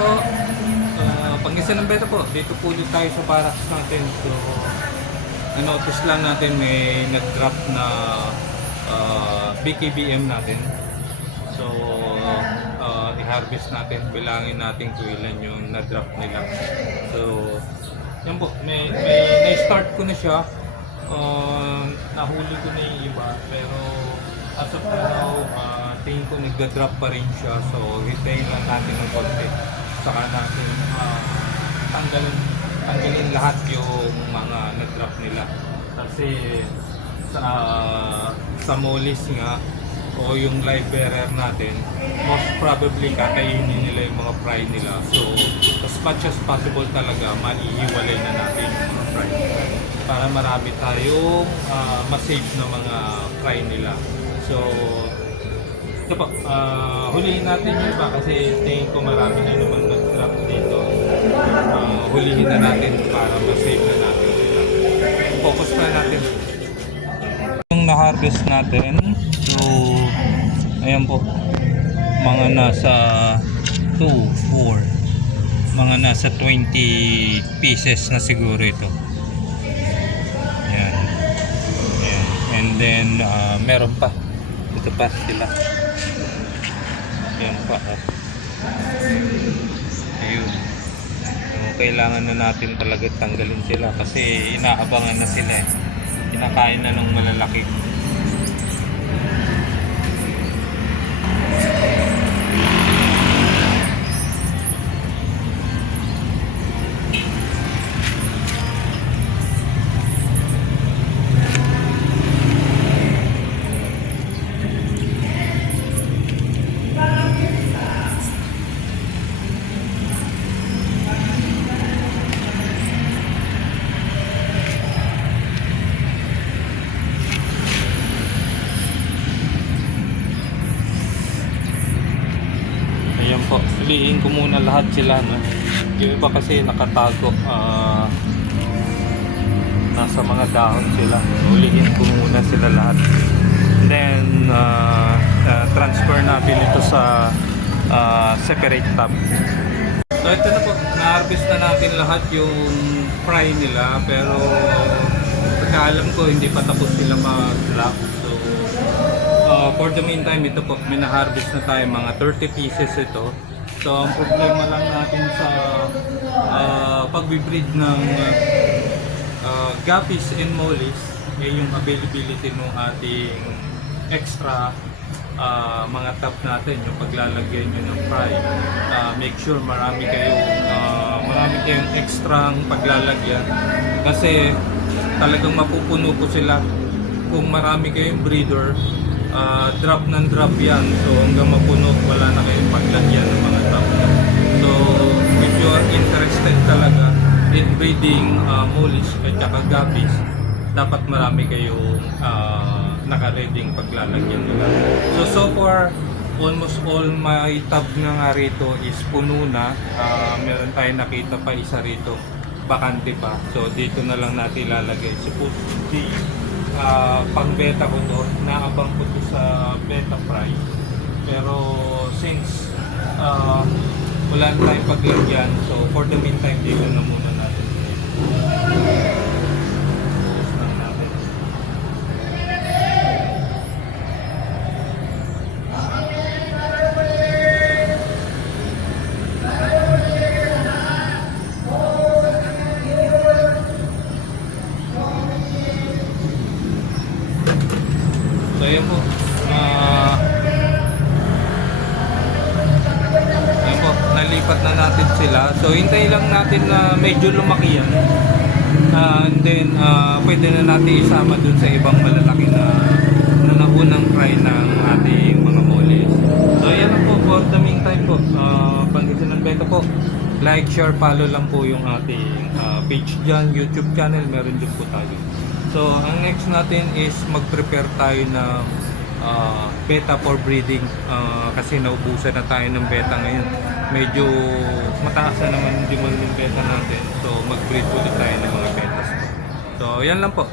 po. Pag-isa ng beta po, dito po ulit tayo sa barracks natin. So, na-notice lang natin may nag-drop na BKBM natin. So, i-harvest natin, bilangin natin kung ilan yung na-drop nila. So, yan po, na-start ko na siya. Nahuli ko na yung iba, pero as of now, tingin ko nagda-drop pa rin siya. So, hintayin lang natin ng konti. Saka natin tanggalin lahat yung mga nag-drop nila. Kasi sa mollis nga, o yung live bearer natin, most probably kakainin nila yung mga fry nila. So, as much as possible talaga, maihiwalay na natin yung mga fry para marami tayong masave na mga fry nila. So, ito po, hulihin natin yung iba kasi tingin ko marami na naman nag-drop dito. Hulihin na natin para masave na natin sila. Focus na natin yung na-harvest natin. So, ayan po, mga nasa 2, 4, mga nasa 20 pieces na siguro ito. Ayan. Ayan. And then, meron pa. Ito pa sila. Ayan pa. Ayun. So, kailangan na natin talaga tanggalin sila kasi inaabangan na sila eh. Kinakain na ng malalaki. Ayan po, hulihin ko muna lahat sila, no? Yung iba kasi nakatago, nasa mga dahon sila. Hulihin ko muna sila lahat. Then, transfer natin ito sa separate tab. So ito na po, na-harvest na natin lahat yung fry nila, pero pagkaalam ko hindi pa tapos sila mag-drop. For the meantime, ito po, may na-harvest na tayo, mga 30 pieces ito. So, ang problema lang natin sa pag-breed ng guppies and mollies ay yung availability ng ating extra mga top natin, yung paglalagyan nyo ng fry. Make sure marami kayong extra paglalagyan kasi talagang mapupuno po sila kung marami kayong breeder. Drop ng drop yan, so hanggang mapuno wala na kayong paglagyan ng mga top. So if you are interested talaga in breeding mollies at saka guppies, dapat marami kayong naka-reading paglalagyan nila. So far almost all my tab na nga rito is puno na. Meron tayong nakita pa isa rito, bakante pa, so dito na lang natin ilalagay. Supposedly pang beta ko to, naabang ko to sa beta fry, pero since wala na tayong paglagyan, so for the meantime dito na muna natin. Focus lang natin. So ayan po, nalipat na natin sila. So hintay lang natin na medyo lumaki yan. And then pwede na natin isama dun sa ibang malalaki na naunang fry ng ating mga mollies. So ayan po, for the meantime po, Pang-isa ng beta po. Like, share, follow lang po yung ating page dyan, YouTube channel, meron din po tayo. So, ang next natin is mag-prepare tayo ng beta for breeding kasi naubusan na tayo ng beta ngayon. Medyo mataas na naman yung demand ng beta natin. So, mag-breed ulit tayo ng mga betas. So, yan lang po.